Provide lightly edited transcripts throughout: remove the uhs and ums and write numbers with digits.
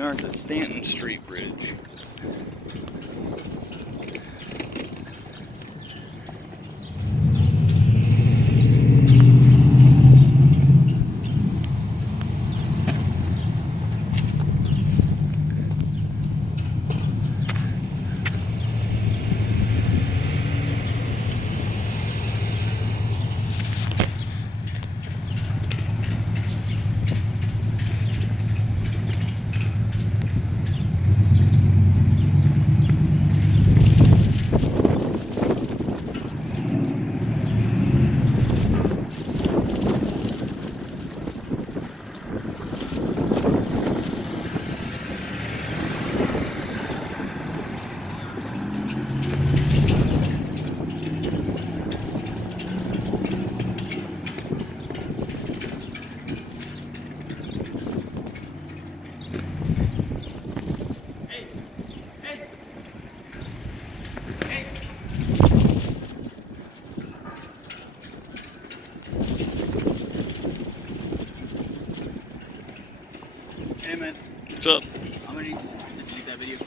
we are at the Stanton Street Bridge. Hey man. What's up? I'm gonna need to delete that video.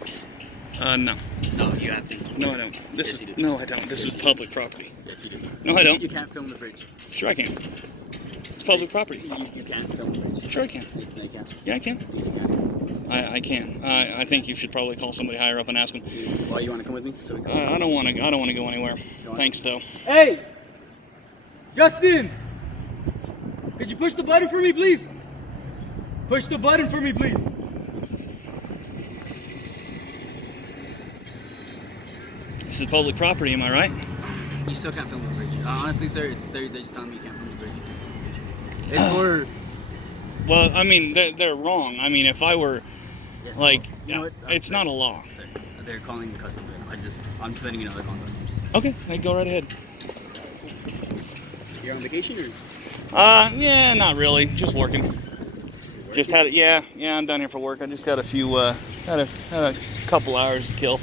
No. No, you have to. No, I don't. Yes, you do. No, I don't. This is public property. Yes, you do. No, I don't. You can't film the bridge. Sure, I can. It's public property. You can't film the bridge. Sure, I can. No, you can't. Yeah, I can. You can't. I can. I think you should probably call somebody higher up and ask them. Why you want to come with me? So we can I don't want to. I don't want to go anywhere. Thanks, though. Hey! Justin! Could you push the button for me, please? Push the button for me, please. This is public property, am I right? You still can't film the bridge. Honestly, sir, they're just telling me you can't film the bridge. It's for... Well, I mean, they're wrong. I mean, if I were, Yes, like, you know what? it's not a law. Sir, they're calling customs. I'm just letting you know they're calling customs. Okay, hey, go right ahead. You're on vacation or? Yeah, not really. Just working. Just had it. Yeah, I'm down here for work. I just got a few, had a couple hours to kill.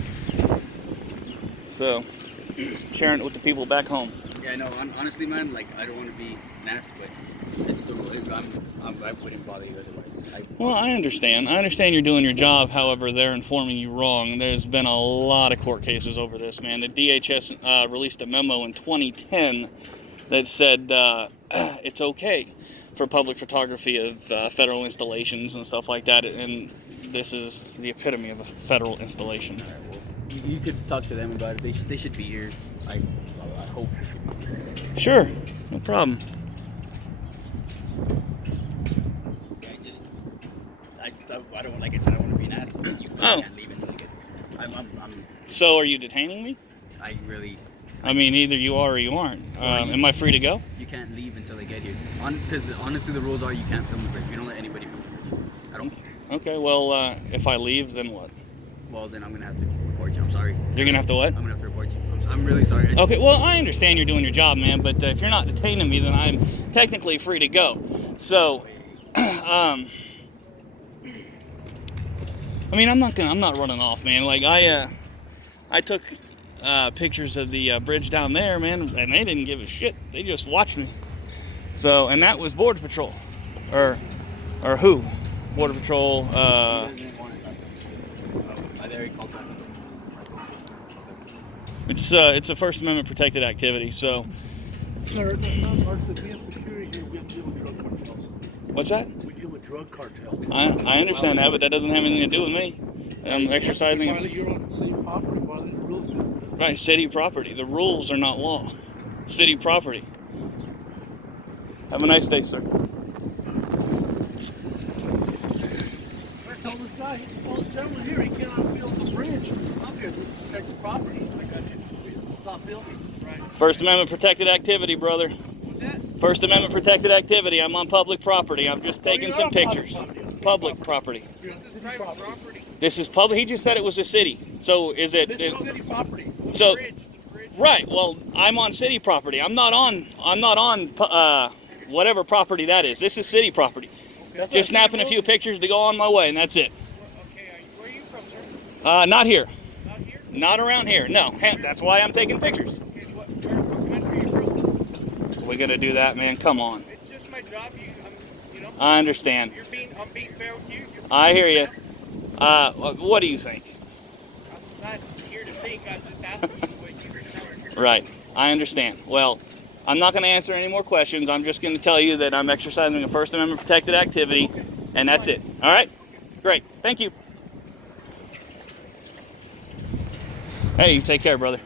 So, sharing it with the people back home. Yeah, no. Honestly, man, like I don't want to be nasty, but it's the rule. I wouldn't bother you otherwise. Well, I understand. I understand you're doing your job. However, they're informing you wrong. There's been a lot of court cases over this, man. The DHS released a memo in 2010 that said it's okay for public photography of federal installations and stuff like that, and this is the epitome of a federal installation. You could talk to them about it. They should be here. I hope they should be here. Sure, no problem. I don't, like I said, I want to be an ass, but you can't leave until you get here. So are you detaining me? I really... I mean, either you are or you aren't. Am I free to go? You can't leave until they get here. Because honestly, the rules are you can't film the bridge. You don't let anybody film the bridge. I don't. Okay, well, if I leave, then what? Well, then I'm going to have to report you. I'm sorry. You're going to have to what? I'm going to have to report you. I'm really sorry. Okay, well, I understand you're doing your job, man, but if you're not detaining me, then I'm technically free to go. So, I mean, I'm not running off, man. Like, I took pictures of the bridge down there, man, and they didn't give a shit. They just watched me. So, and that was Border Patrol. Or who? Border Patrol, It's a First Amendment protected activity, so. Sir, our civilian security here, we have to deal with drug cartels. What's that? We deal with drug cartels. I understand that, but that doesn't have anything to do with me. I'm exercising. You're on city property, violating the rules. Right, city property. The rules are not law. City property. Have a nice day, sir. I told this guy, this gentleman here, he cannot build the bridge up here. This is Texas property. I got you. Stop building. Right. First Amendment protected activity, brother. What's that? First Amendment protected activity. I'm on public property. I'm just taking some pictures. Public property. This is private property. This is public. He just said it was a city. So is it? This is city property. So, The bridge. right. Well, I'm on city property. I'm not on whatever property that is. This is city property. Okay. Just snapping a few pictures to go on my way, and that's it. Okay, where are you from, sir? Not here. Not here? Not around here. No. That's why I'm taking pictures. Okay, what country are you from? We're gonna do that, man. Come on. It's just my job. You know. I understand. I'm being fair with you. I hear you. What do you think? I'm not here to think, I'm just asking you what you were telling. Right. I understand. Well, I'm not going to answer any more questions. I'm just going to tell you that I'm exercising a First Amendment protected activity, and that's it. All right? Great. Thank you. Hey, you take care, brother.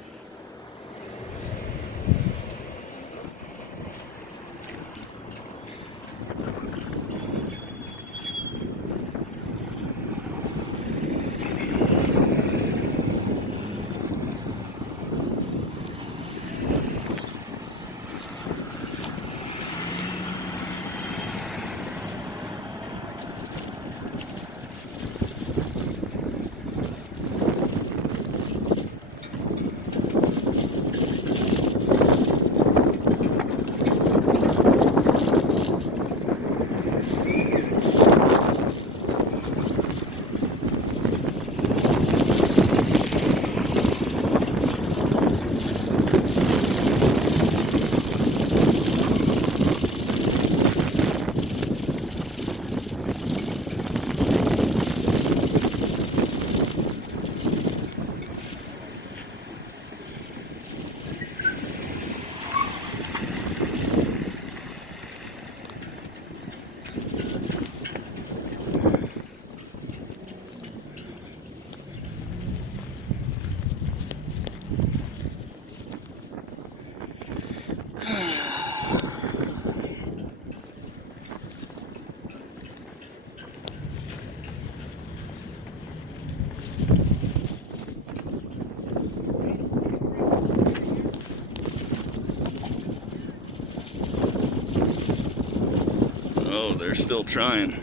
Oh, they're still trying.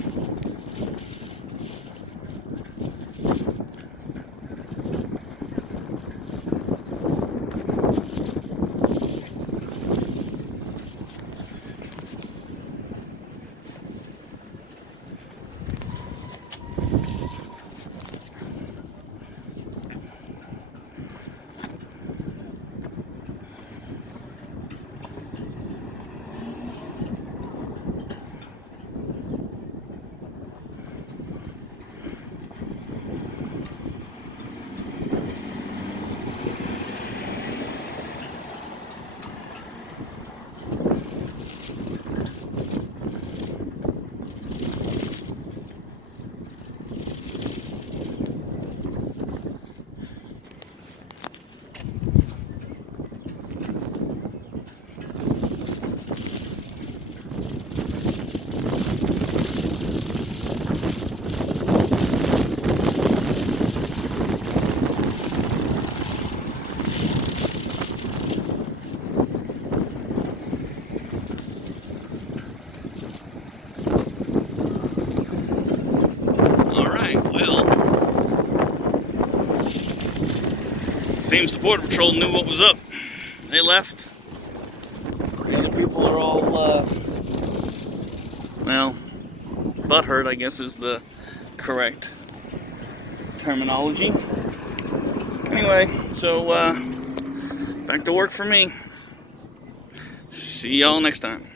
Seems the Border Patrol knew what was up. They left. The other people are all, well, butthurt, I guess is the correct terminology. Anyway, so, back to work for me. See y'all next time.